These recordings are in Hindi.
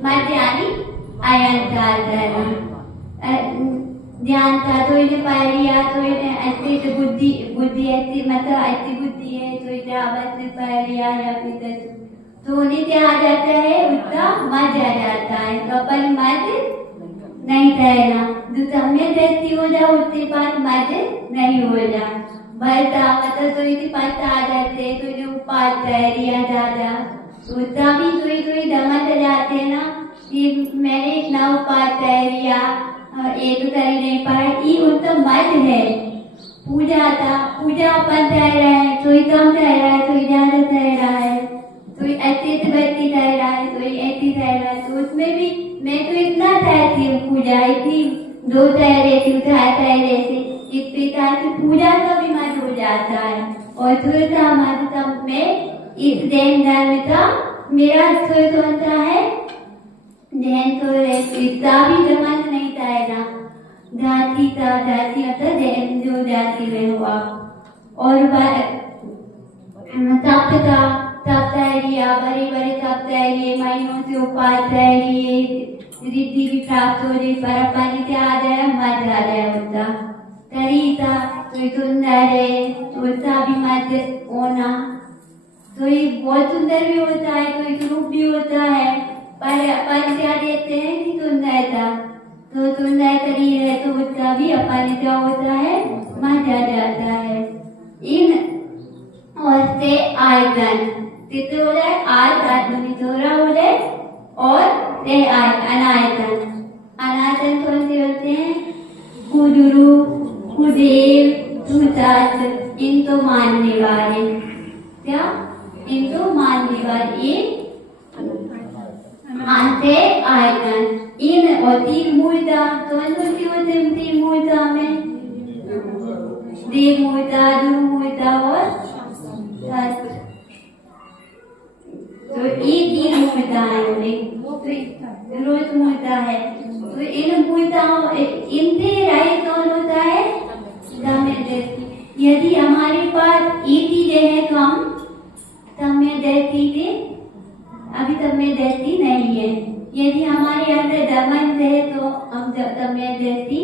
मत यानी आयन था ध्यान था तो इन्हें पारिया तो इन्हें ऐसी तो बुद्धि बुद्धि ऐसी मतलब ऐसी बुद्धि है तो इन्हें आवाज पारिया या फिर तो उन्हें क्या आ जाता है उसका मज आ जाता है तो अपन मज नहीं रहना जो सम्य दृष्टि हो जाए उसके बाद मज नहीं हो जा बढ़ता मतलब तो इसे पास आ जाते तो इन्हें उपास तैरिया ज्यादा उसका भी सोई दमन जाते ना कि मैंने इतना उपास तैरिया ये तो कर ही नहीं पाया ये उनका मत है पूजा था पूजा अपन कह रहा है कोई कम कह रहा है कोई ज्यादा कह रहा है कोई ऐसे व्यक्ति कह रहा है कोई ऐसी कह रहा है तो उसमें भी मैं तो इतना चाहती हूँ पूजा इतनी दो कह रहे थे चार कह रहे थे इस प्रकार से पूजा का भी मत हो जाता है और थोड़ा मत में इस जैन धर्म का मेरा थोड़ा है जैन तो इसका भी जमान नहीं चाहेगा जाति का जाति मतलब जैन जो जाति में हुआ और तप का तपतारिया बड़े बड़े तपतारिये महीनों से उपास रिद्धि भी प्राप्त हो रही पर पानी क्या आ जाए मत आ जाए उसका तरीका तो सुंदर है उसका भी मत होना तो ये बहुत सुंदर भी होता है तो एक रूप भी होता है पर अपन क्या देते हैं कि सुंदरता तो सुंदर शरीर है तो उसका भी अपन क्या होता है मजा जाता है इन और से आयतन कितने हो जाए आज आत्मनि थोड़ा हो जाए और से अनायतन अनायतन कौन से होते हैं कुदुरु कुदेव सुचात इन तो मानने वाले क्या इनको मानने वाले ये आते आयतन इन और तीन मूर्ता कौन कौन सी होते हैं तीन मूर्ता में देव मूर्ता ध्रुव मूर्ता और शास्त्र तो ये तीन मूर्ता है रोज मूर्ता है तो इन मूर्ताओं इनसे राय कौन होता है समय दृष्टि यदि हमारे पास ये चीजें हैं तो हम समय दृष्टि से अभी समय दृष्टि नहीं है यदि हमारे अंदर दमन है तो हम समय दृष्टि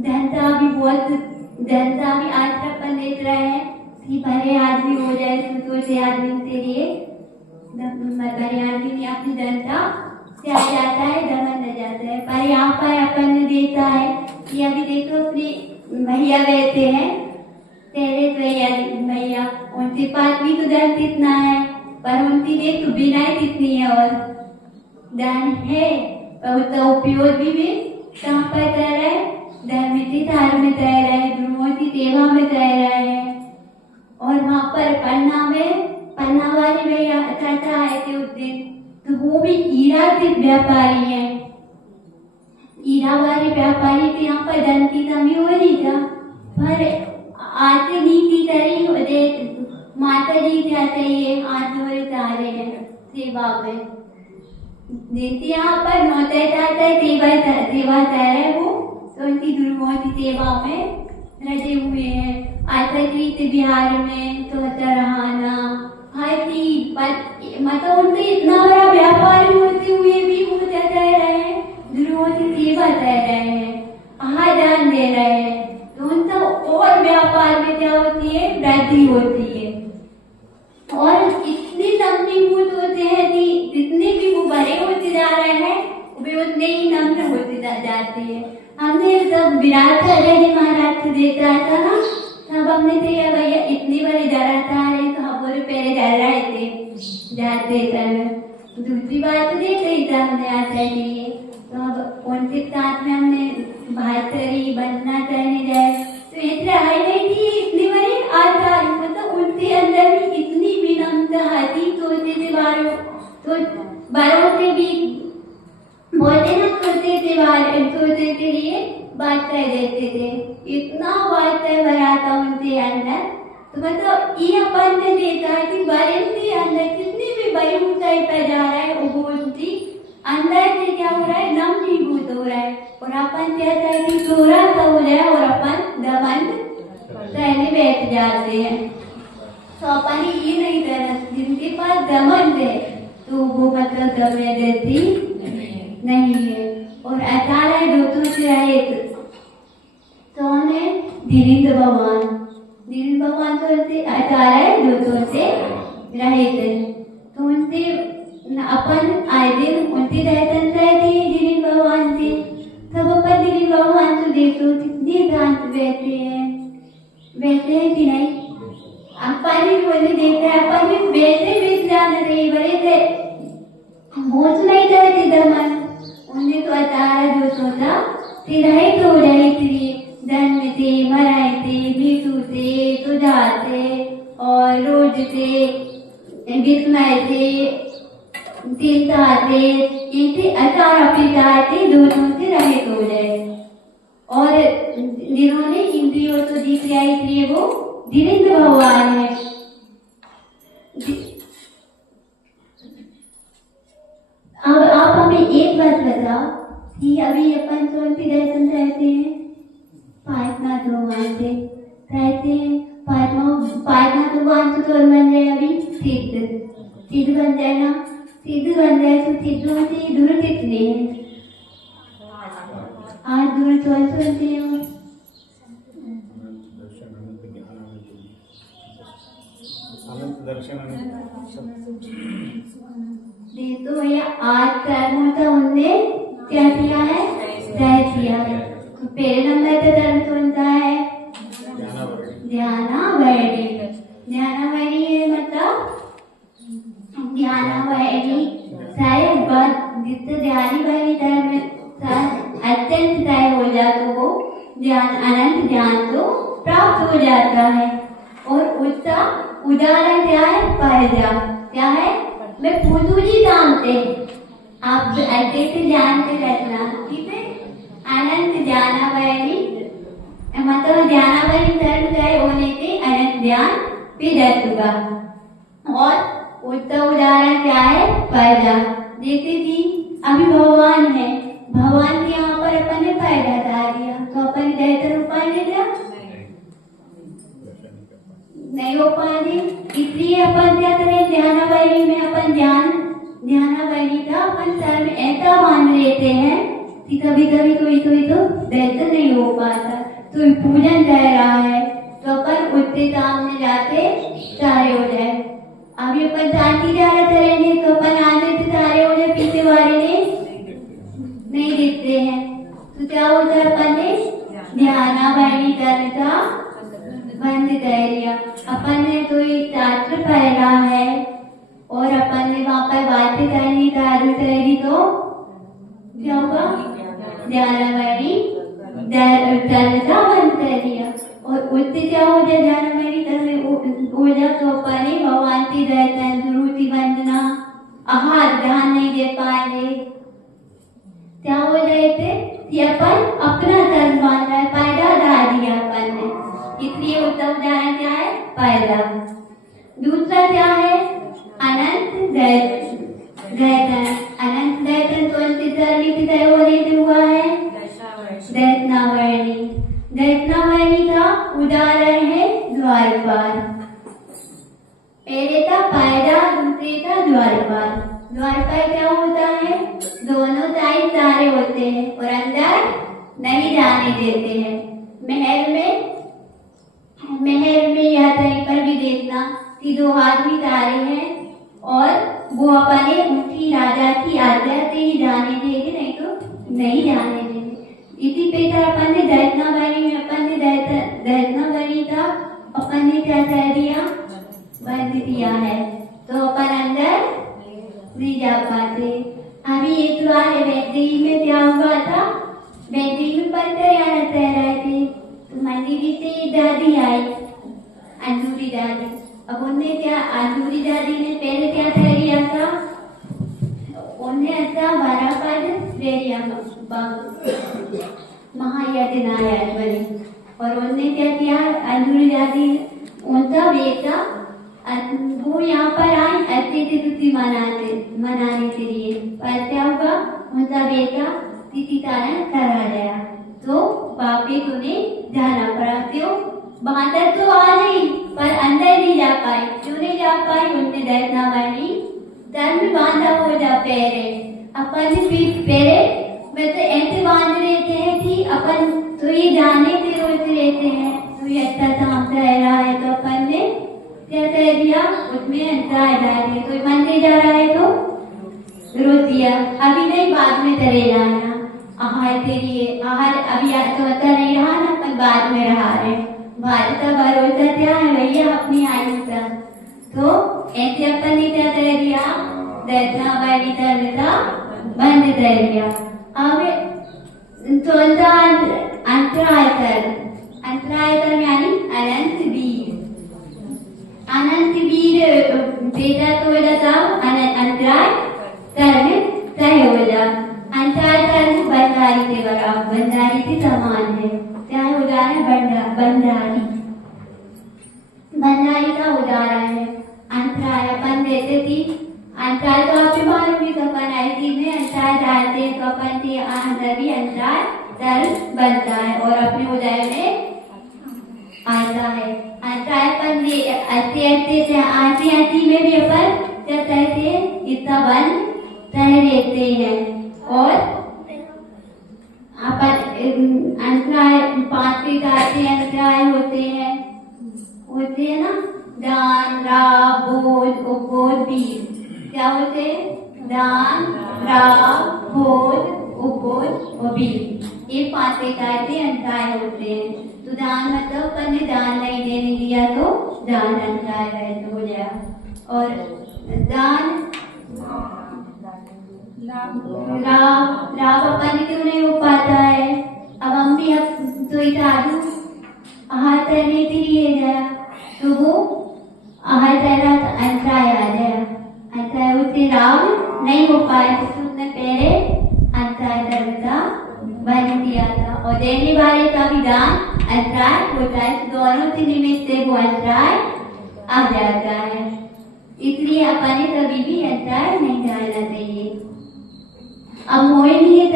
धनता भी बहुत धनता भी आज तक अपन देख रहे हैं कि भले आदमी हो जाए तो आदमी के लिए भले आदमी की अपनी धनता से आ जाता है दमन न जाता है पर यहाँ पर अपन ने देखा है कि अभी देखो अपने भैया रहते हैं पहले तो भैया उनके पास भी तो धन कितना है पर उनकी देख तो बिना कितनी है और धन है पर उसका उपयोग भी कहाँ पर कर रहे हैं धर्म की धार में कर रहे हैं गुरुओं की सेवा में कर रहे हैं और वहाँ पर पन्ना वाले भैया चाचा आए थे उस दिन तो वो भी हीरा के व्यापारी है हीरा वाले व्यापारी के यहाँ पर धन की कमी हो रही था पर आते नीति तरी माता जी क्या चाहिए हाथ जोड़े जा रहे हैं सेवा में देती यहाँ पर नौते जाता है सेवा कर रहे वो तो उनकी गुरुओं की सेवा में रटे हुए हैं आचार्य बिहार में तो रहना हर चीज मतलब उनसे इतना बड़ा व्यापार होते हुए भी वो क्या कर रहे हैं गुरुओं की सेवा कर रहे हैं आदान दे रहे हैं तो उनका और व्यापार में क्या होती है वृद्धि होती है और इतने लंबीभूत होते हैं कि जितने भी वो बड़े होते जा रहे हैं वे उतने ही नम्र होते जाते हैं हमने जब विराट जी महाराज से देखा था ना तब हमने देखा भैया इतनी बड़ी जराता है तो हम बोले पहले जा रहे थे जाते थे दूसरी बात तो देख रही था हमने आचार्य लिए तो अब उनके साथ में हमने बात करी बनना करने जाए तो इतने आई नहीं थी इतनी बड़ी आचार्य मतलब उनके अंदर भी इतनी विनम्रता थी तो बड़ों से भी बोलते ना छोटे के लिए बात कर देते थे इतना बात भरा था उनके अंदर तो मतलब ये अपन ने देखा है कि बड़े के अंदर कितनी भी बड़ी ऊंचाई पर जा रहा है वो उनकी अंदर से क्या हो रहा है नमनीभूत हो रहा है और अपन क्या चाहते हैं थोड़ा सा हो जाए और अपन दमन सहने बैठ जाते हैं तो अपन ये नहीं करना जिनके पास दमन है तो वो मतलब दमे देती नहीं है। और 18 ज्योतों से रहित कौन है? धीरेन्द्र भगवान। धीरेन्द्र भगवान तो 18 ज्योतों से रहित है। तो उनसे अपन आए दिन उनके दर्शन करते हैं धीरेन्द्र भगवान से। तब अपन धीरेन्द्र भगवान तो देखो कितने शांत बैठे हैं कि नहीं? अपन भी बोले देखते हैं, अपन भी वैसे विश्राम नहीं बड़े थे, होश नहीं करते दमन। उन्हें तो 18 जो सोचा तिराही तो रही थी, जन्म थे, मराए थे, मृत्यु थे, सुझाते और रोज थे, विस्मय थे, चिंता थे, इनसे 18 प्रकार के दोषों से रहित हो गए। और जिन्होंने इंद्रियों को जीत लिया, इसलिए वो धीरेन्द्र भगवान है। अब आप हमें एक बात बताओ कि अभी अपन कौन सी दर्शन करते हैं? पार्टनाथ भगवान से कहते हैं। पार्टनाथ भगवान तो बन जाए अभी सिद्ध बन जाए ना। सिद्ध बन जाए तो सिद्धों से दूर कितने हैं? आज दूर चल चलते हैं। तो भैया आज कर्मों का उनने क्या किया है? तय किया है। तो पहले नंबर का धर्म कौन सा है? ध्यानावरणी। ध्यानावरणी है मतलब ध्यानावरणी जिससे ध्यानावरणी धर्म अत्यंत तय हो जाए तो वो ध्यान अनंत ज्ञान तो प्राप्त हो जाता है। और उसका उदाहरण क्या है? पैदा क्या है? मैं फूटू जी जानते आप अच्छे से जानते रखना, ठीक है? अनंत ज्ञानावरणी मतलब ज्ञानावरणी धर्म तय होने से अनंत ज्ञान विदत होगा। और उसका उदाहरण क्या है? पैदा। जैसे कि अभी भगवान है, भगवान के यहाँ पर अपन ने पैदा डाल दिया तो अपन बेहतर उपाय ले लिया नहीं हो पाए। इसलिए अपन क्या करें? ध्यानावरणी में अपन ध्यानावरणी का अपन सर में ऐसा बांध लेते हैं कि कभी कभी कोई तो बेहतर नहीं हो पाता, तो पूजन कर रहा है तो अपन उसके सामने जाके सारे हो जाए। अभी अपन शांति ज्यादा करेंगे तो अपन आगे से सारे हो जाए, पीछे वाले ने नहीं दिखते हैं। तो क्या होता है? अपन ने ध्यानावरणी करने का बंद कर दिया। अपन ने कोई शास्त्र पढ़ा है और अपन ने वहाँ पर बातें करनी चालू कर दी तो क्या होगा? ध्यानावरणी करने का बंद कर दिया। और उससे क्या हो जाए? ध्यानावरणी करने हो जाए तो अपन ने भगवान की दर्शन, गुरु की वंदना, आहार ध्यान नहीं दे पाएंगे। क्या हो जाए थे कि अपन अपना कर्म बांध रहा है, पैदा डाल दिया अपन ने, इसलिए उसका उदाहरण क्या है? पैदा। दूसरा क्या है? अनंत दर्शन। अनंत दर्शन कौन सी धर्मी की तरह होने से हुआ है? दर्शनावरणी। दर्शनावरणी का उदाहरण है द्वारपाल। पहले था पैदा, दूसरे था द्वारपाल। द्वारपाल क्या होता है? दोनों साइड सारे होते हैं और अंदर नहीं जाने देते हैं। महल में या कहीं पर भी देखना कि दो आदमी सारे हैं और वो अपने उनकी राजा की आज्ञा से ही जाने देंगे, नहीं तो नहीं जाने देंगे। इसी प्रकार अपन ने दर्शनावरणी में अपन ने दर्शनावरणी का अपन ने क्या कर दिया? बंद दिया है, तो अपन अंदर नहीं जा पाते। अभी एक बार वैदेही में क्या हुआ था? वैदेही में पढ़ते रह रहे थे तो मंदिर से दादी आई, अंजूरी दादी। अब उन्हें क्या, अंजूरी दादी ने पहले क्या कर लिया था? उन्हें अच्छा 12 पद ले लिया महायज्ञ नारायण बने। और उन्हें क्या किया? अंजूरी दादी उनका बेटा वो यहाँ पर आए अच्छे से छुट्टी मनाने के लिए, पर क्या हुआ? उनका बेटा किसी कारण चला गया तो वापिस उन्हें जाना पड़ा। क्यों? बाहर तो आ गई पर अंदर नहीं जा पाई। क्यों नहीं जा पाई? उनने दर्शनावरणी धर्म बांधा हो जा पहले अपन ने पहले मतलब ऐसे बांध रहते हैं कि अपन तो ये जाने से रोते रहते हैं, तो ये अच्छा काम रह रहा है तो अपन ने क्या कह दिया, उसमें अंतराय डाल दिया, तो मन नहीं जा रहा है तो रोक दिया, अभी नहीं बाद में करे जाना, आहार तेरी है आहार अभी तो होता नहीं रहा ना, अपन बाद में रहा है, भारत का भरोसा क्या है भैया अपनी आयु का, तो ऐसे अपन ने क्या कर दिया, दर्शना वाली तरता बंद कर दिया। अब चौथा अंतराय कर, अंतराय कर यानी अनंत वीर, अनंत वीर बेटा तो हो जाता अंतराय कर्म तय हो जा, अंतराय कर्म बंधारी से बड़ा, बंधारी से समान है, क्या उदाहरण बंधारी, बंधारी का उदाहरण है। अंतराय अपन देते थी, अंतराय तो आपके मालूम ही, तो अपन ऐसी में अंतराय डालते हैं तो अपन के अंदर भी अंतराय कर्म बनता है और अपने उदय में आता है। अंतराय पर आती में भी अपन क्या कहते हैं, इतना बन तय रहते हैं, और अपन अंतराय 5 प्रकार के अंतराय होते हैं ना, दान राग बोध उपबोध वीर, क्या होते हैं, दान राग बोध उपबोध और वीर, ये 5 प्रकार के अंतराय होते हैं। तो दान मतलब अपन ने दान नहीं देने दिया तो दान अंतराय हो गया, और दान लाभ अपन क्यों नहीं हो पाता है, अब हम भी अब तो साधु आहार करने के लिए गया तो वो आहार करना अंतराय आ गया, अंतराय उससे लाभ नहीं हो पाया, तो उसने पहले अंतराय करता बन दिया था, और देने वाले का भी दान अंतराय होता है, दोनों से निमित्त से वो अंतराय आ जाता है, इसलिए अपन कभी भी अंतराय नहीं डालना चाहिए। अब मोहिनी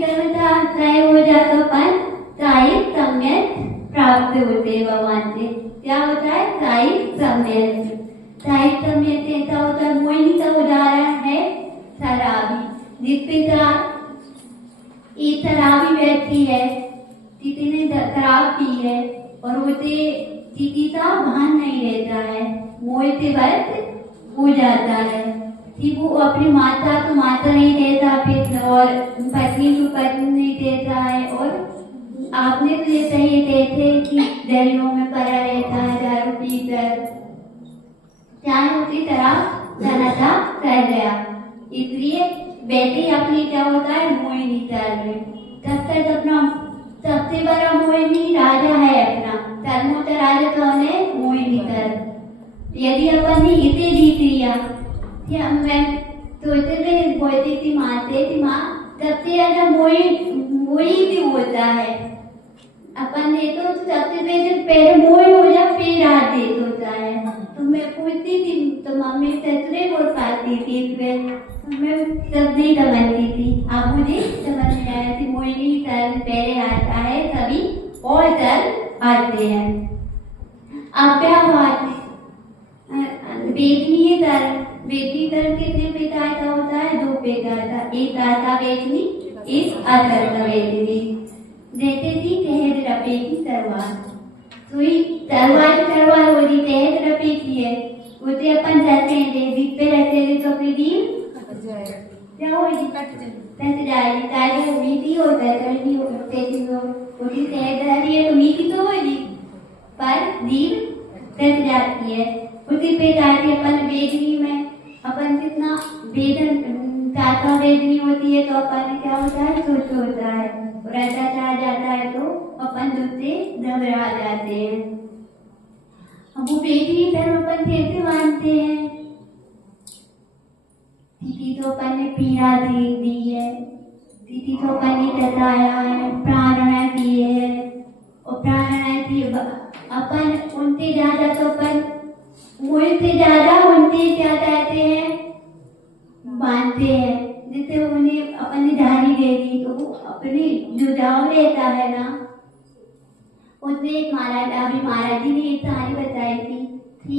धर्म का तय हो जाता तो अपन साहिब सम्यक प्राप्त होते भगवान से, क्या होता है साहिब सम्यक, साहिब सम्यक ऐसा होता है। मोहिनी का उदाहरण है शराबी, जिस प्रकार एक शराबी व्यक्ति है, किसी ने शराब पी है और उसे किसी का भान नहीं रहता है, मोह से बस हो जाता है कि वो अपनी माता को माता नहीं देता, फिर और पत्नी को पत्नी नहीं देता है, और आपने तो ये सही देखे कि दरियों में पड़ा रहता है दारू पीकर, चाहे उसकी तरफ जनाजा कर गया, इसलिए बेटी अपनी क्या होता है मोहिनी धर्म, तब तक अपना सबसे बड़ा मोहिनी राजा है, अपना धर्मों का राजा कौन है, मोहिनी धर्म। यदि अपन ने इसे जीत लिया, क्या मैं सोचते थे बोलती थी माँ से कि माँ सबसे ज्यादा मोही भी होता है, अपन ने तो सबसे पहले मोही हो जाए फिर आदेश होता है, तो मैं पूछती थी तो मम्मी ससुरे बोल पाती थी, इसमें मैं सब नहीं समझती थी, अब मुझे समझ में आया कि मोहिनी धर्म पहले आता है, तभी और धर्म आते हैं। अव्याभात वेदनीय धर्म, वेदनीय धर्म कितने प्रकार का होता है, 2 प्रकार का, एक आता वेदनी, एक अतर्क वेदनी। जैसे कि तहत रपे की तलवार, तो ये तलवार होती तहत रपे की है, उसे अपन जाते हैं जिस पे रखते थे तो अपनी दीन क्या होगी, कट जाएगी, ताकि वो मीठी होता है, कड़वी हो सकते थे, उसकी तहत रही है तो मीठी तो होगी, पर दीन कट जाती है। उसी प्रकार के अपन वेदनी में अपन जितना वेदन चाहता वेदनी होती है तो अपन क्या होता है, सोच होता है, और ऐसा चाह जाता है तो अपन दूसरे घबरा जाते हैं। अब वो वेदनी धर्म अपन कैसे मानते हैं, तिथि तो अपन ने पीड़ा दी है, तिथि तो अपन ने बताया है, प्रार्थना की है, और प्रार्थना की अपन उनसे ज्यादा तो अपन मुझसे ज्यादा उनसे क्या कहते हैं, मानते हैं, जिससे उन्हें अपनी धारी दे दी तो वो अपनी जुझाव रहता है ना, उसने एक महाराज अभी महाराज जी ने एक कहानी बताई थी कि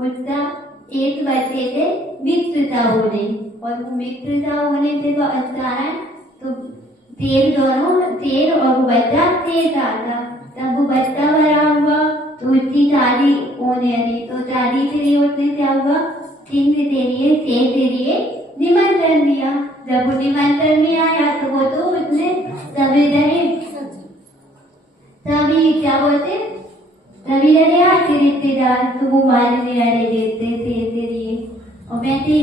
उसका एक बच्चे से विस्तृता हो गई और वो मित्रता होने से तो कारण तो तेल और वो बच्चा तेल था। तब वो बच्चा बड़ा हुआ तो उसकी शादी होने लगी। तो शादी के लिए उसने क्या हुआ, सिंह के लिए निमंत्रण दिया। जब वो निमंत्रण में आया तो वो तो उसने सभी क्या बोलते सभी लड़े आते रिश्तेदार, तो वो मारने लड़े देते तेरे लिए। और वैसे ही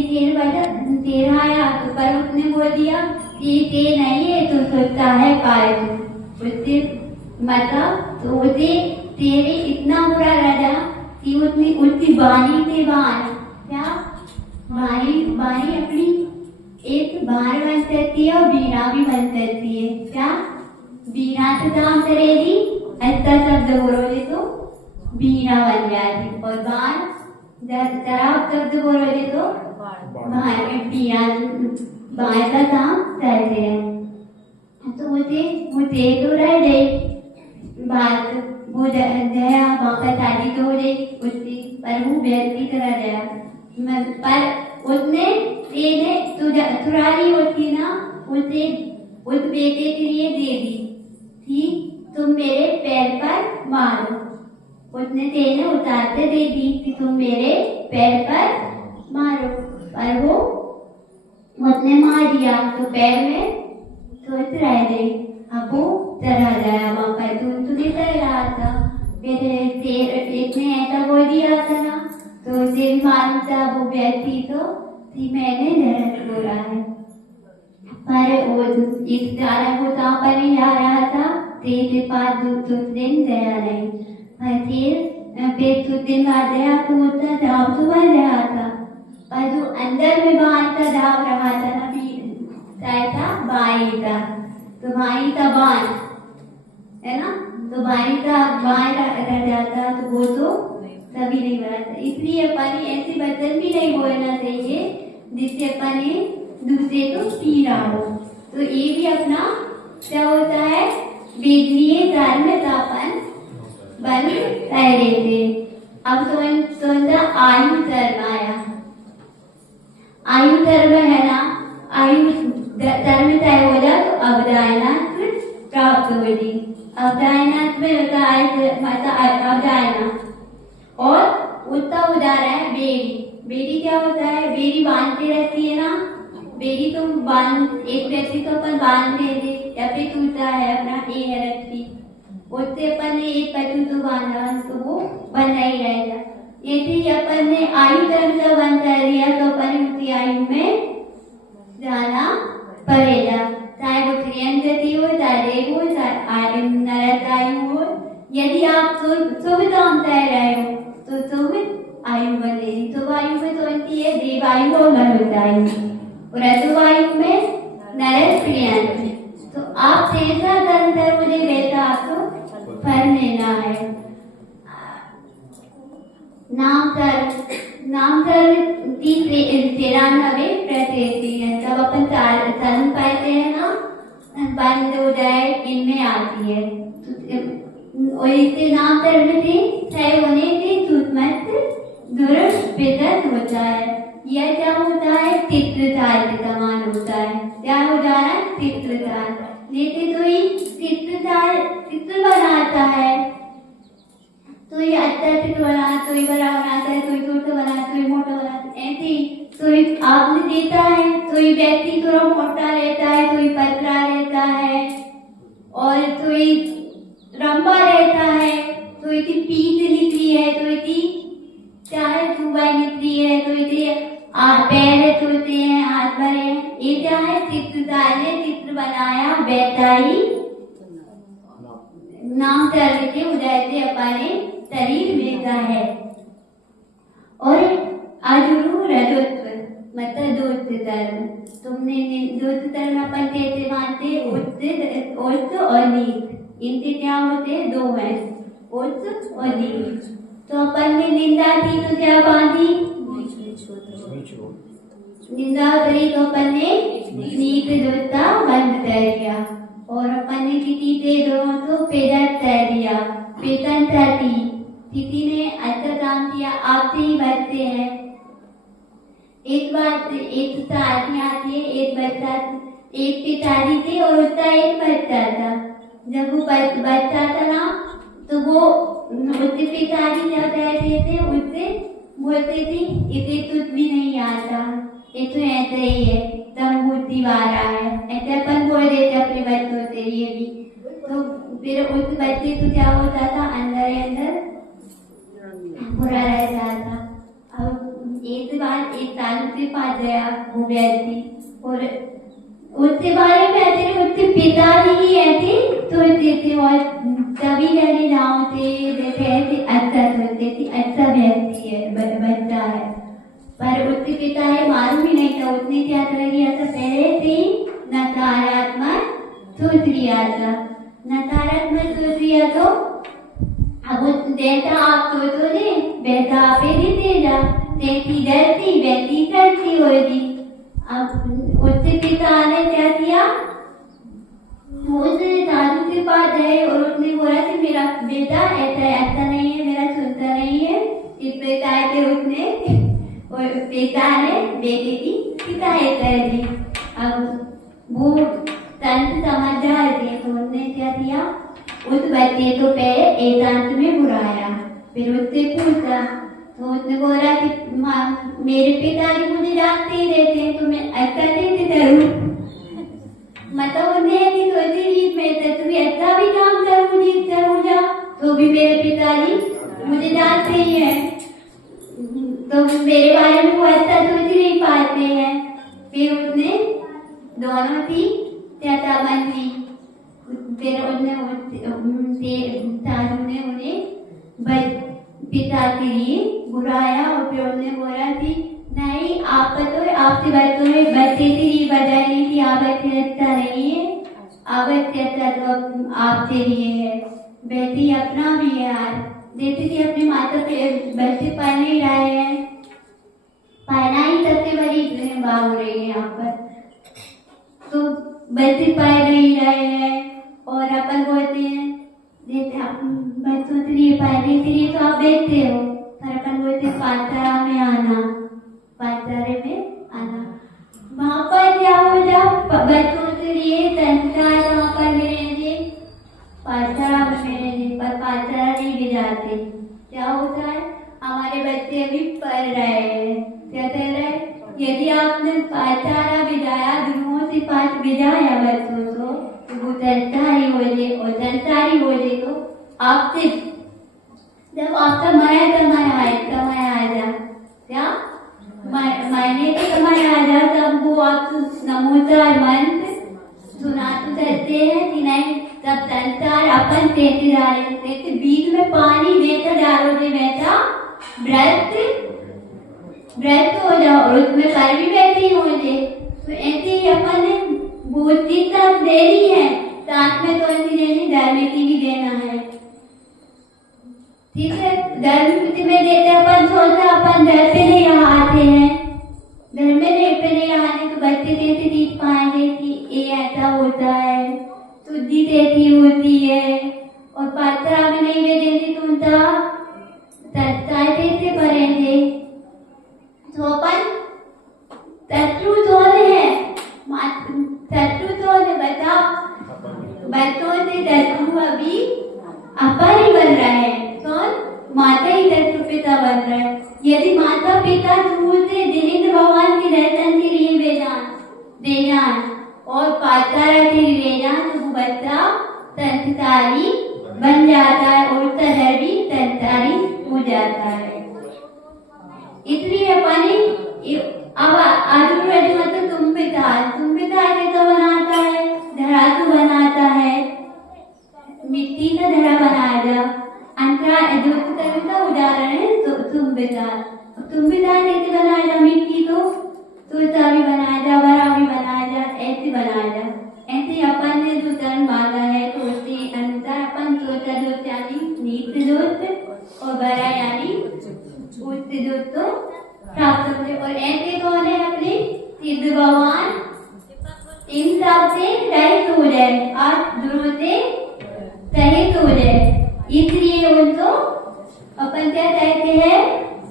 तेरा आया तो पर उसने बोल दिया कि ये नहीं है तो सोचता है पाए तो उससे मतलब तो उसे तेरे इतना बुरा लगा कि उसने उसकी बाणी से बाण क्या बाणी अपनी एक बाण बन सकती है और बीना भी बन सकती है। क्या बीना से काम करेगी, ऐसा शब्द बोलोगे तो बीना बन जाती, और बाण शराब शब्द बोलोगे तो बाण में बीना बाण का काम करते हैं। तो मुझे तो रह गई बात, वो गया वहाँ पर शादी तो हो गई उसकी, पर वो व्यक्ति तरह गया। पर उसने चुराई होती ना, उसे उस बेटे के लिए दे दी कि तुम मेरे पैर पर मारो। उसने तेने उतारते दे दी कि तुम मेरे पैर पर मारो, पर वो उसने मार दिया तो पैर में सोच रह गई। अब वो चला गया वहाँ पर, तुझे चल रहा था इसने ऐसा बोल दिया था ना, तो उसे भी मालूम था वो व्यक्ति तो कि मैंने गलत बोला है। पर वो इस कारण वो कहाँ पर नहीं आ रहा था, तेरे पास कुछ दिन गया नहीं। फिर कुछ दिन बाद गया तो उसका धाव तो बन रहा था, पर जो अंदर में बाण का धाव रहा था ना, था बाई का, तो बाई का बाण है ना, तो बाई का बाण रह जाता तो वो तो कभी नहीं बनाता। इसलिए अपन ऐसे वचन भी नहीं बोलना चाहिए जिससे अपन दूसरे को पीड़ा हो। तो ये भी अपना क्या होता है, वेदनीय धर्म का अपन बन रह लेते। अब तो आयु धर्म आया। आयु धर्म है ना, आयु धर्म तय हो जाए तो अवधारणा प्राप्त होगी। अवधारणा में होता है अवधारणा, और उसका उदाहरण है बेड़ी। बेड़ी क्या होता है, बेड़ी बांधते रहती है ना, बेड़ी तो एक व्यक्ति तो अपन बांध दे या फिर टूटा है अपना ये है रस्सी, उससे अपन ने एक पशु तो बांधा तो वो बंधा ही रहेगा। यदि अपन ने आयु धर्म का बंद कर दिया तो अपन उसी आयु में जाना पड़ेगा, चाहे वो त्रियंजति हो, चाहे देव हो, चाहे नरक आयु हो। यदि आप शुभ काम कर रहे हो तो शुभ आयु बनेगी। शुभ आयु में तो बनती है देव आयु और मनुष्य आयु, और अशुभ आयु में नरक त्रियंज। तो आप जैसा धर्म धर्म मुझे वैसा आपको फल लेना है। नाम धर्म की 93 प्रतिशत जब अपन धर्म पाते हैं ना, बंद हो जाए इनमें आती है। और इससे नाम धर्म से क्षय होने से दुष्मत दुर्विदत होता है। यह क्या होता है, चित्रचार के समान होता है। क्या हो जा रहा है, चित्रचार। जैसे तो ये चित्र बनाता है, तो ये अच्छा चित्र बना, तो ये बड़ा बनाता है, तो ये छोटा बनाता है, तो ये मोटा बनाता है। ऐसे ही तो ये आपने देता है तो ये व्यक्ति थोड़ा मोटा रहता है, तो ये पतला रहता है, और तो ये लंबा रहता है, तो इसकी पीठ निकली है, तो इसकी चाहे चुबाई निकली है, तो इसे पैर छोटे हैं, हाथ बड़े हैं। ये क्या है, चित्रकार ने चित्र बनाया, वैसा ही नाम धर्म के उदय से अपने शरीर मिलता है। और अजुरु रजोत्व मतलब दोस्त धर्म, तुमने दोस्त धर्म अपन कैसे मानते, उच्च और नीच, इनसे क्या होते हैं, दो है, उच्च और नीच। तो अपन ने निंदा की तो क्या बांधी, निंदा करी तो अपन ने नीच जोता बंद कर दिया, और अपन ने किसी से दोनों तो पेदन कर दिया, पेतन करती। किसी ने अच्छा काम किया, आपसे ही बचते हैं। एक बात, एक आदमी एक पिताजी थे और उसका एक बच्चा था। जब वो बच्चा था ना, तो वो उसके पिताजी जब रहते थे उससे बोलते थे इसे कुछ भी नहीं आता, ये तो ऐसे ही है, दम बुद्धि वाला है, ऐसे अपन बोल देते अपने बच्चों से ये भी। तो फिर उस बच्चे को क्या होता था, अंदर ही अंदर बुरा रहता था। अब एक बार एक साधु के पास गया वो व्यक्ति, और उसके बारे में ऐसे उसके पिताजी ही ऐसे सोचते थे और सभी जने गाँव से जैसे ऐसे अच्छा सोचते थे, अच्छा व्यक्ति है, बच्चा है। पर उसके पिता है मालूम ही नहीं था, उसने क्या कर लिया था, पहले से ही नकारात्मक सोच लिया था। नकारात्मक सोच लिया तो अब जैसा आप सोचोगे वैसा आप ही देगा, जैसी जैसी वैसी करती होगी। अब उसके पिता ने क्या किया, उस साधु के पास गए और उसने बोला कि मेरा बेटा ऐसा नहीं है, मेरा सुनता नहीं है। इस प्रकार के उसने और पिता ने बेटे की शिकायत कर दी। अब वो संत समझदार थे, तो उसने क्या किया, उस बच्चे को पहले एकांत में बुलाया, फिर उससे पूछा। तो उसने बोला कि मेरे पिताजी मुझे डांटते ही रहते हैं, तो मैं अच्छा कैसे करूं। मतलब उन्हें ऐसी सोची कि मैं तो भी अच्छा भी काम करूं, जीत करूं जा, तो भी मेरे पिताजी मुझे डांटते ही है, तो मेरे बारे में वो अच्छा सोच नहीं पाते हैं। फिर उसने दोनों की चर्चा बन गई। फिर साधु ने उन्हें पिता के लिए बुलाया और फिर उसने बोला कि नहीं, आप तो आपके बच्चों में बच्चे से ही बजाय नहीं थी, आप बच्चे अच्छा नहीं है, आप बच्चे अच्छा तो आपके लिए है, वैसे ही अपना भी है यार। जैसे कि अपने माता पे बच्चे पढ़ नहीं रहे हैं, पढ़ना ही सबसे बड़ी बात हो रही है यहाँ पर, तो बच्चे पढ़ नहीं रहे हैं और अपन बोलते हैं जैसे आप बच्चों के लिए पढ़ने के लिए तो आप देखते हो, पर अपन बोलते हैं पाठशाला में आना, पाठशाला में आना, वहाँ पर क्या हो जाओ बच्चों के लिए संस्कार वहाँ पर मिलेंगे, पाठशाला में मिलेंगे, पर पाठशाला नहीं भी जाते। क्या होता है, हमारे बच्चे भी पढ़ रहे हैं, क्या कर रहे हैं, यदि आपने पाठशाला भिजाया, गुरुओं से पाठ भिजाया बच्चों को, तो वो संस्कारी हो जाए, और संस्कारी हो जाए तो आपसे जब आपका माया समय आ जा, क्या मायने के समय आ जा, तब वो आप नमोचार मंत्र सुना तो करते हैं कि नहीं, तब संस्कार अपन देते जा रहे हैं। बीच में पानी देकर डालोगे वैसा व्रत हो जाओ और उसमें कर भी बैठी हो जाए, तो ऐसे ही अपन ने बुद्धि तक देनी है, साथ में कौन सी देनी, धर्म की भी देना है, ठीक है। धर्म में देते अपन सोचते अपन घर पे नहीं आते हैं, घर में नहीं पे नहीं आने तो बच्चे कैसे सीख पाएंगे कि ये ऐसा होता है, शुद्धि कैसी होती है, और पात्रा में नहीं भेजेंगे तो उनका संस्कार कैसे करेंगे। तो अपन शत्रु कौन है, शत्रु कौन है बताओ, बच्चों से शत्रु अभी अपन ही बन रहे हैं, कौन, माता ही शत्रु पिता बन रहे हैं। यदि माता पिता दूर से जिनेंद्र भगवान के दर्शन के लिए देना और पाठशाला के लिए देना, तो वो बच्चा संस्कारी बन जाता है और उसका घर भी संस्कारी हो जाता है। इसलिए अपने अब आजू मतलब तुम पिता कैसा बनाता है, धरातु बनाता है, मिट्टी का धरा बनाया, अंतरा जो का उदाहरण है, तो तुम पिता कैसे बनाया, मिट्टी तो भी बनाया, बड़ा भी बनाया, ऐसे बनाया। ऐसे अपन ने जो कर्म मांगा है तो उसके अनुसार अपन सोचा जो यानी नित्य दोस्त और बड़ा यानी उच्च दोस्त तो प्राप्त होते। और ऐसे कौन है अपने सिद्ध भगवान, इन सब से रहित हो जाए और गुरु से सहित हो जाए, इसलिए उनको अपन क्या कहते हैं,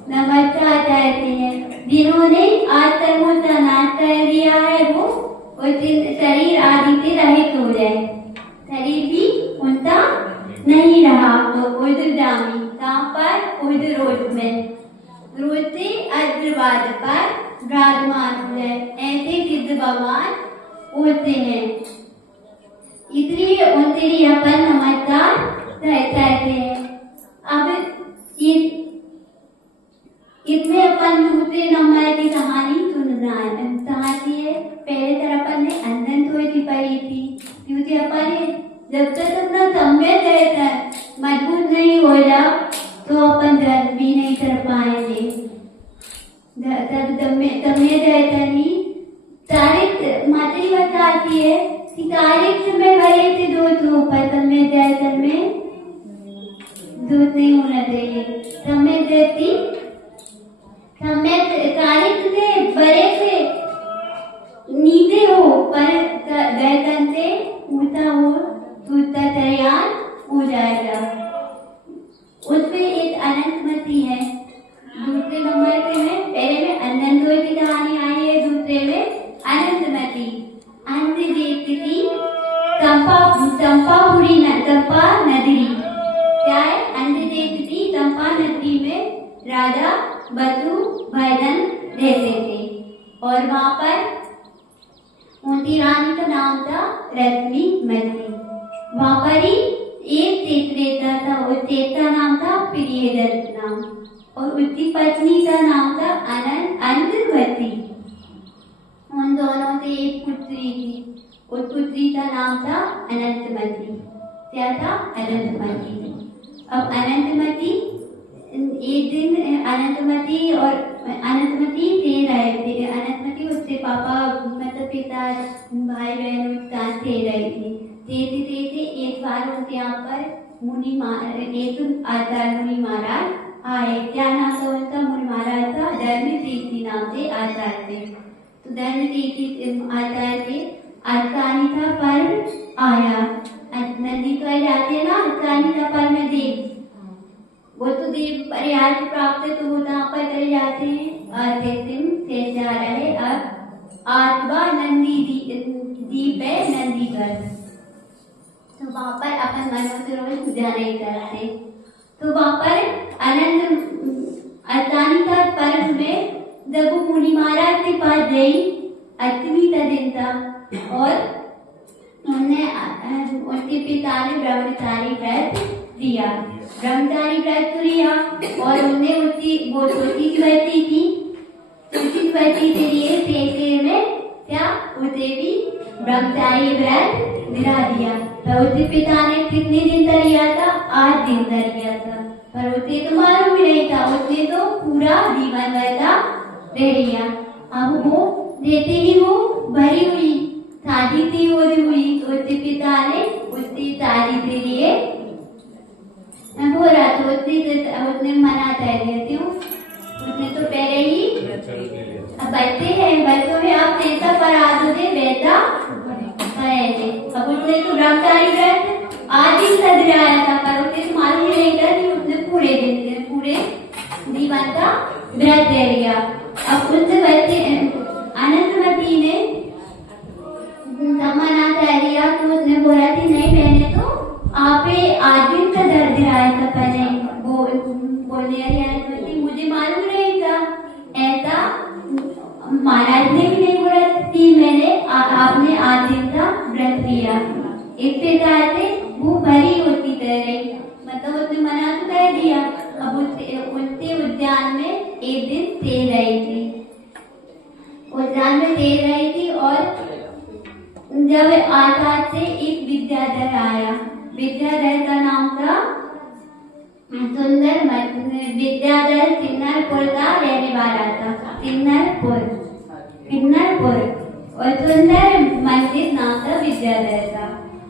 नमस्कार कहते हैं। जिन्होंने आज तक मुझसे नाश कर दिया है वो शरीर आदि से रहित हो जाए, शरीर भी उनका नहीं रहा तो उर्ध्वगामी कहाँ पर उर्ध्वरोध में, रोज से अग्रवाद पर विराजमान हुए, ऐसे सिद्ध भगवान होते हैं। इसलिए उनसे ही अपन नमस्कार कहते हैं। अब इसमें अपन दूसरे नंबर की कहानी सुनना है। कहानी है पहले तरह अपन ने अंधन सोई पड़ी थी, क्योंकि अपन जब तक अपना सम्यक रहता है मजबूत नहीं हो जा तो अपन धर्म भी नहीं कर पाएंगे। तब सम्यक रहता नहीं, तारीख माता जी बताती है कि तारीख में भरे थे दो पर सम्यक रहता में दूध नहीं होना चाहिए। सम्यक रहती तारीख से बड़े से नीचे हो पर गर्दन से ऊंचा हो तो तैयार हो जाएगा। उसमें एक अनंतमती है, दूसरे नंबर पे है, पहले में अनंतोई की कहानी आई है, दूसरे में अनंतमती। अंत देखती चंपा नगरी क्या है? अंत देखती चंपा नगरी में राजा बसु भैदन रहते थे और वहाँ पर उनकी रानी का नाम था रश्मि मती। वहाँ पर ही एक शेष रहता था, उस शेष का नाम था प्रियदर्श नाम, और उसकी पत्नी का नाम था अनंतवती। उन दोनों से एक पुत्री थी, उस पुत्री का नाम था अनंतमती। क्या था? अनंतमती। अब अनंतमती एक दिन अनंतमती से रहे थे। अनंतमती उसके पापा मतलब पिता भाई बहन साथ थे रहे थे। तेते एक बार उनके यहाँ पर एक आचार्य मुनि महाराज आए। क्या नाम था उनका? मुनि महाराज था धर्मतीर्थी नाम से आचार्य थे। तो धर्मतीर्थी आचार्य थे, अष्टानी का पर्व आया। नदी तो जाते हैं ना, अष्टानी का पर्व में देव, वो तो देव परिहार से प्राप्त है तो वो वहाँ पर चले जाते हैं। से जा रहे अब आत्मा नंदी दीप है नंदीगढ़, तो वहाँ पर अपन मनोज पूजा नहीं करते। तो वहाँ पर अष्टानी का पर्व में जब वो मुनि महाराज के पास गई, अष्टमी का दिन था और उनके पिता ने ब्रह्मचारी व्रत दिया। ब्रह्मचारी व्रत लिया और उन्हें उसकी वो छोटी बच्ची थी, छोटी बच्ची के लिए तेते में क्या उसे भी ब्रह्मचारी व्रत दिला दिया। तो उसके पिता ने कितने दिन तक लिया था? 8 दिन तक लिया था, पर उसे तो मालूम ही नहीं था, उसने तो पूरा जीवन वैसा ले लिया। अब वो देते ही वो भरी हुई शादी थी हो हुई, तो उसके पिता ने उसकी शादी के लिए बोला, तो उसने मना कर दिया। क्यों? उसने तो पहले ही बच्चे हैं, बच्चों में आप जैसा पढ़ा दोगे वैसा करेंगे। अब उसने तो ब्रह्मचारी व्रत आज ही सजाया था, पर उसे तो मालूम ही नहीं था कि उसने पूरे जीवन का व्रत ले लिया। अब उससे बच्चे अनंतमती ने मना कर दिया, तो उसने बोला कि नहीं, मैंने तो आपे आज दिन का दर्द दिलाया था। पहले बोलने मुझे मालूम नहीं था, ऐसा महाराज ने भी नहीं बोला कि मैंने आपने आज दिन का व्रत लिया। एक प्रकार से वो भरी होती रही, मतलब उसने मना तो कर दिया। अब उससे उद्यान में एक दिन तेल रही थी, उद्यान में तेल रही थी और जब आकाश से एक विद्याधर आया। विद्याधर का नाम था सुंदर। विद्याधर किन्नरपुर का रहने वाला था, किन्नरपुर और सुंदर मंदिर नाम था विद्याधर का,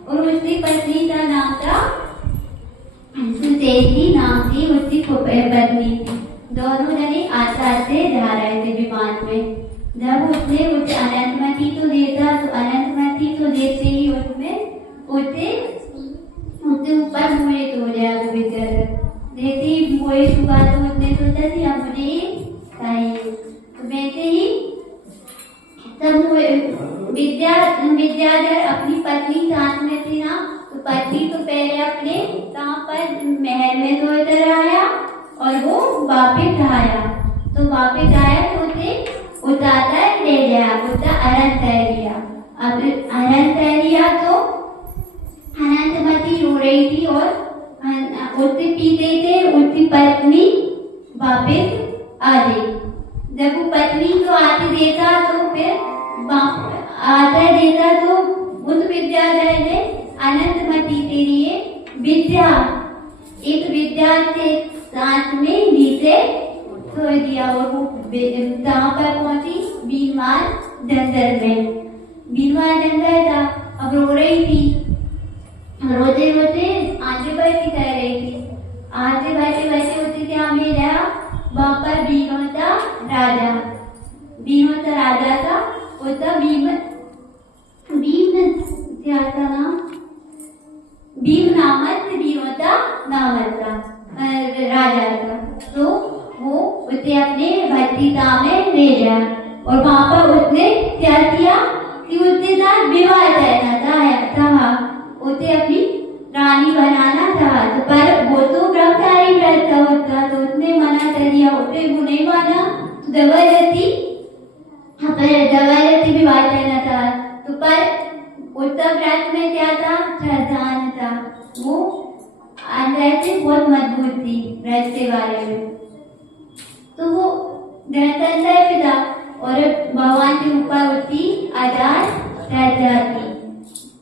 और उसकी पत्नी का नाम था सुदेशी नाम थी, उसकी पत्नी थी। दोनों जने आकाश से जा रहे थे विमान में। जब उसने उसे अनंतमती को देखा, तो अनंतमती को देखते ही उसमें उससे ऊपर मोहित हो गया। वो विद्याधर देखते ही मोहित हुआ, तो उसने सोचा कि अब मुझे चाहिए। तो वैसे ही तब विद्याधर पति तो पहले अपने कहाँ पर महल में तो इधर आया और वो वापिस आया, तो वापिस आया तो उसे उतारा ले गया, उसे अरन तय लिया। अब अरन तय लिया तो अनंतमती रो रही थी और उससे पीते थे, उसकी पत्नी वापिस आ गई। जब वो पत्नी को आते देखा तो फिर आता देखा तो उस विद्यालय ने अनंतमती के लिए विद्या, एक विद्या के साथ में नीचे छोड़ दिया और वो कहाँ पर पहुंची, बीमार जंगल में। बीमार जंगल था, अब रो रही थी, रोते रोते आगे बढ़ती कह रही थी, आगे बढ़ते बढ़ते उसे क्या मिला, वहां पर बीनोता राजा, बीनोता राजा था, उसका भीम क्या था नाम, भीम नामक बीनोता नामक था राजा था। तो वो उसे अपने भतीजा में ले गया और वहां पर उसने क्या किया कि उसके साथ विवाह करना था, उसे अपनी रानी बनाना था। तो पर वो तो ब्रह्मचारी व्रत था उसका, तो उसने मना कर दिया, उसे वो नहीं माना, तो जबरदस्ती विवाह करना था। तो पर उसका व्रत में क्या था, श्रद्धान था, वो अंदर से बहुत मजबूत थी व्रत के बारे में। तो वो धनंजय था और भगवान के ऊपर उसकी आधार श्रद्धा थी।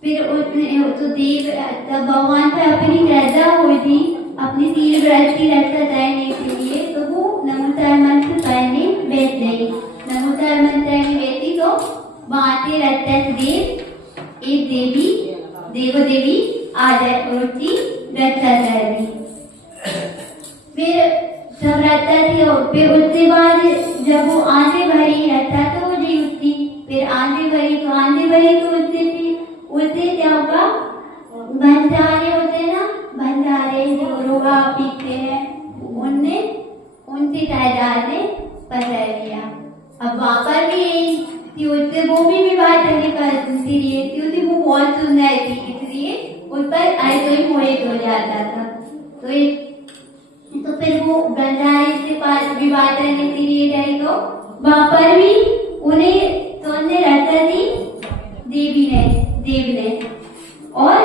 फिर उसने तो देव तब भगवान पर अपनी श्रद्धा हुई थी, अपनी तीर व्रत की रक्षा करने के लिए, तो वो नमोचार मंत्र पढ़ने बैठ गई। नमोचार मंत्र में बैठी तो वहां से रक्षक देव एक देवी आ जाए और उसकी रक्षा कर दी। फिर सब रक्षा थी और फिर उसके बाद जब वो आंधी भरी रक्षा तो हो गई उसकी, फिर आंधी भरी तो उससे क्या होगा, भंडारे होते ना, भंडारे जो रोगा पीते हैं, उनने उनकी तादाद ने पकड़ लिया। अब वहां पर भी यही कि उससे वो भी विवाह करने पर लिए क्योंकि वो बहुत सुंदर थी, इसलिए उस पर ऐसे मोहित हो जाता था। तो फिर वो भंडारे से पास विवाह करने के लिए गई, तो वहां पर भी उन्हें सोने रखा थी देव ने। और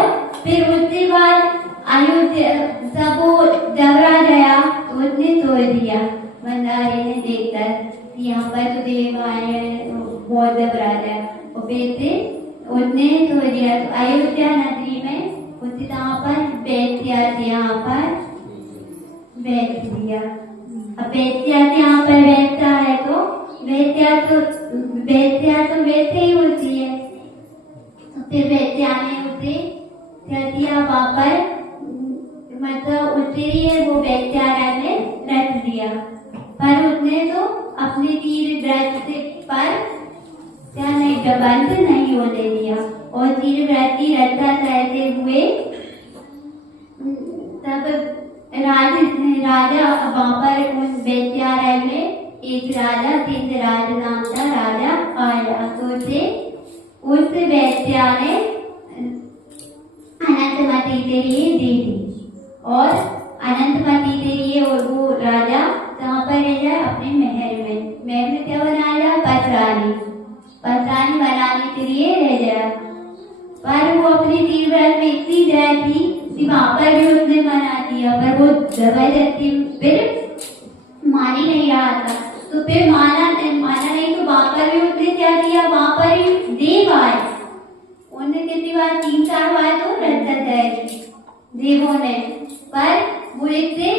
फिर उसके बाद अयोध्या सब वो जबरा गया तो उसने छोड़ दिया, भंडारे ने देखकर यहाँ पर तो देव आए हैं, बहुत जबरा गया और फिर से उसने छोड़ दिया। तो अयोध्या नगरी में उसने यहाँ पर बैठ दिया, यहाँ पर बैठ दिया। अब बैठिया यहाँ पर बैठता है तो बैठिया तो वैसे ही होती है। तो फिर बैठिया ने उसे क्या दिया, वहां पर मतलब उसे ही वो बैठिया ने रख दिया, पर उसने तो अपने तीर व्रत से पर क्या नहीं बंद नहीं होने दिया और तीर व्रत की रक्षा करते हुए तब राजा वहां पर उस बेत्यालय में एक राजा सिंधराज नाम का राजा आया, तो उस बेत्या ने अनंतमती के लिए दे दी और अनंतमती के लिए और वो राजा कहाँ पर रह जाए, अपने महल में क्या बनाया, पत्रानी बनाने के लिए रह गया। पर वो अपनी तीर व्रत में इतनी जय थी कि वहां पर भी उसने मना दिया, पर वो जबरदस्ती फिर मान ही नहीं रहा था। तो फिर माना नहीं, तो वहां पर भी उसने क्या किया, वहां पर ही देव आए, उन्होंने कितनी बार 3-4 बार तो रद्द दी देवों ने, पर वो इससे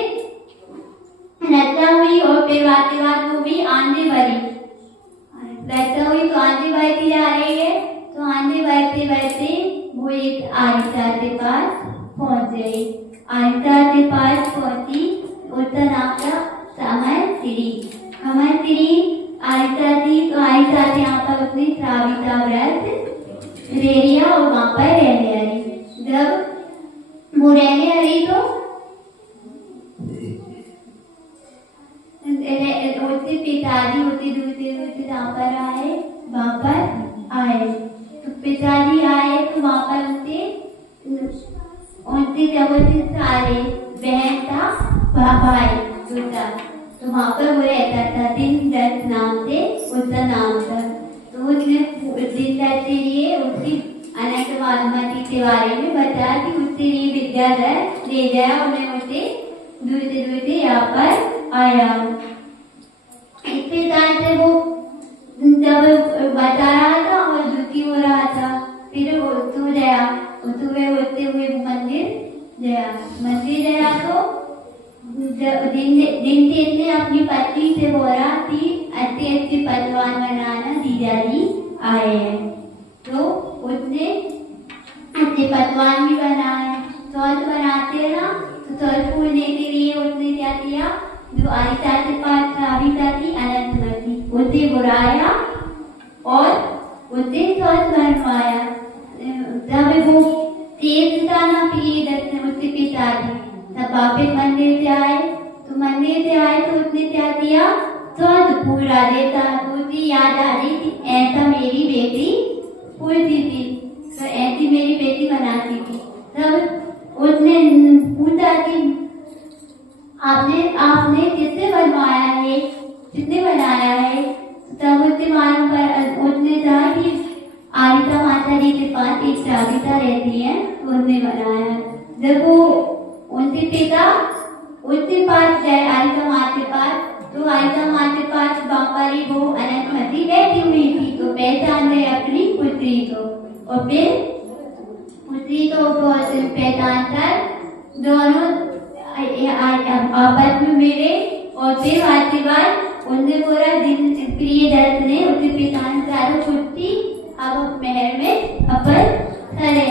रद्दा हुई और फिर के बाद वो भी आंधी भरी, रद्दा हुई तो आंधी बढ़ती जा रही है। तो आंधी बढ़ते बढ़ते वो एक आरिसा के पास पहुंच गई। आरिसा के पास पहुंची, उसका नाम था कमल श्री आरिसा थी। तो आरिसा के यहाँ पर उसने श्राविता व्रत ले लिया और वहां पर रहने लगी। जब वो रहने लगी तो उसके पिताजी दूसरे जहाँ पर आए, वहां पर आए, तो पिताजी आए तो वहां पर उससे उनसे जब उनसे सारे बहन था भाई दूसरा, तो वहाँ पर वो रहता था दिन दत्त नाम से उसका नाम था। तो उसने दिन दत्त के लिए उसकी अनंत माधुमती के बारे में बताया कि उसके लिए विद्याधर ले जाया और मैं उसे दूसरे दूसरे यहाँ पर आया। इस प्रकार से वो जब बता रहा था और दुखी हो रहा था, फिर वो सो गया। सुबह होते हुए मंदिर गया तो दिन ने अपनी पत्नी से बोला कि अच्छे अच्छे पकवान बनाना, जीजा जी आए हैं। तो उसने अच्छे पकवान भी बनाए। सौंठ बनाते हैं ना, तो सौंठ फूलने के लिए उसने क्या किया, जो आरिता के पास आरिता थी अनंतमती, उसे बुलाया और उसे सौंठ बनवाया। जब वो तेज था ना पिए दत्त उसके पिता थे, तब वापिस मंदिर से आए। तो उसने क्या किया, सौंठ फूला देता। तो उसे याद आ रही कि ऐसा मेरी बेटी फूलती थी, तो ऐसी मेरी बेटी बनाती थी। तब उसने पूछा कि आपने किससे बनवाया है, किसने बनाया है। तब उससे मालूम पर उसने कहा कि आरिता माता जी के पास एक साविता रहती है, उन्होंने बनाया। जब वो उनके पिता उसके पास गए आरिता माँ के पास, तो आरिता माँ के पास बापारी वो अनंतमती बैठी हुई थी, तो पहचान गए अपनी पुत्री को। और फिर पुत्री को पहचान कर दोनों आपस में मिले। और फिर आशीर्वाद उनने बोला, दिन प्रिय दत्त ने उसके पिता ने चारों पुत्री अब महल में अपन करे।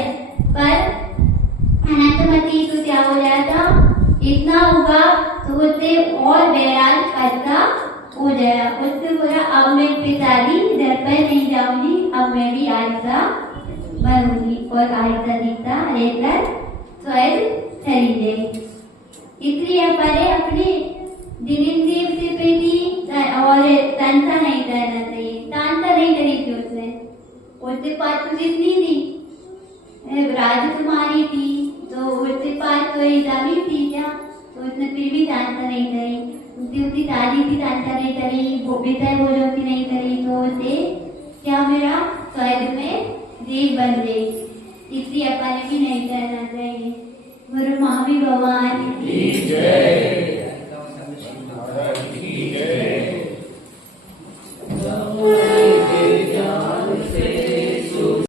पर अनंतमती को क्या हो गया था, इतना होगा तो उसे और बैराग करता हो गया। उससे बोला, अब मैं पिताजी घर पर नहीं जाऊंगी, अब मैं भी आरिता बनूंगी और आरिता दीता लेकर स्वर्ग चली गई। इसलिए पहले अपने दिनेंद्रिय से प्रीति और तांसा नहीं करना चाहिए। तांसा नहीं करी थी उससे पास तो जितनी थी राजकुमारी थी, तो उसके पास कोई जमीन थी क्या, तो उसने फिर भी तांसा नहीं करी। उसकी शादी की तांसा नहीं करी, वो विषय बोलो की नहीं करी, तो उसे क्या मेरा स्वर्ग में देव बन गई। इसलिए अपन भी नहीं करना चाहिए। गुरु महावीर भगवान की जय।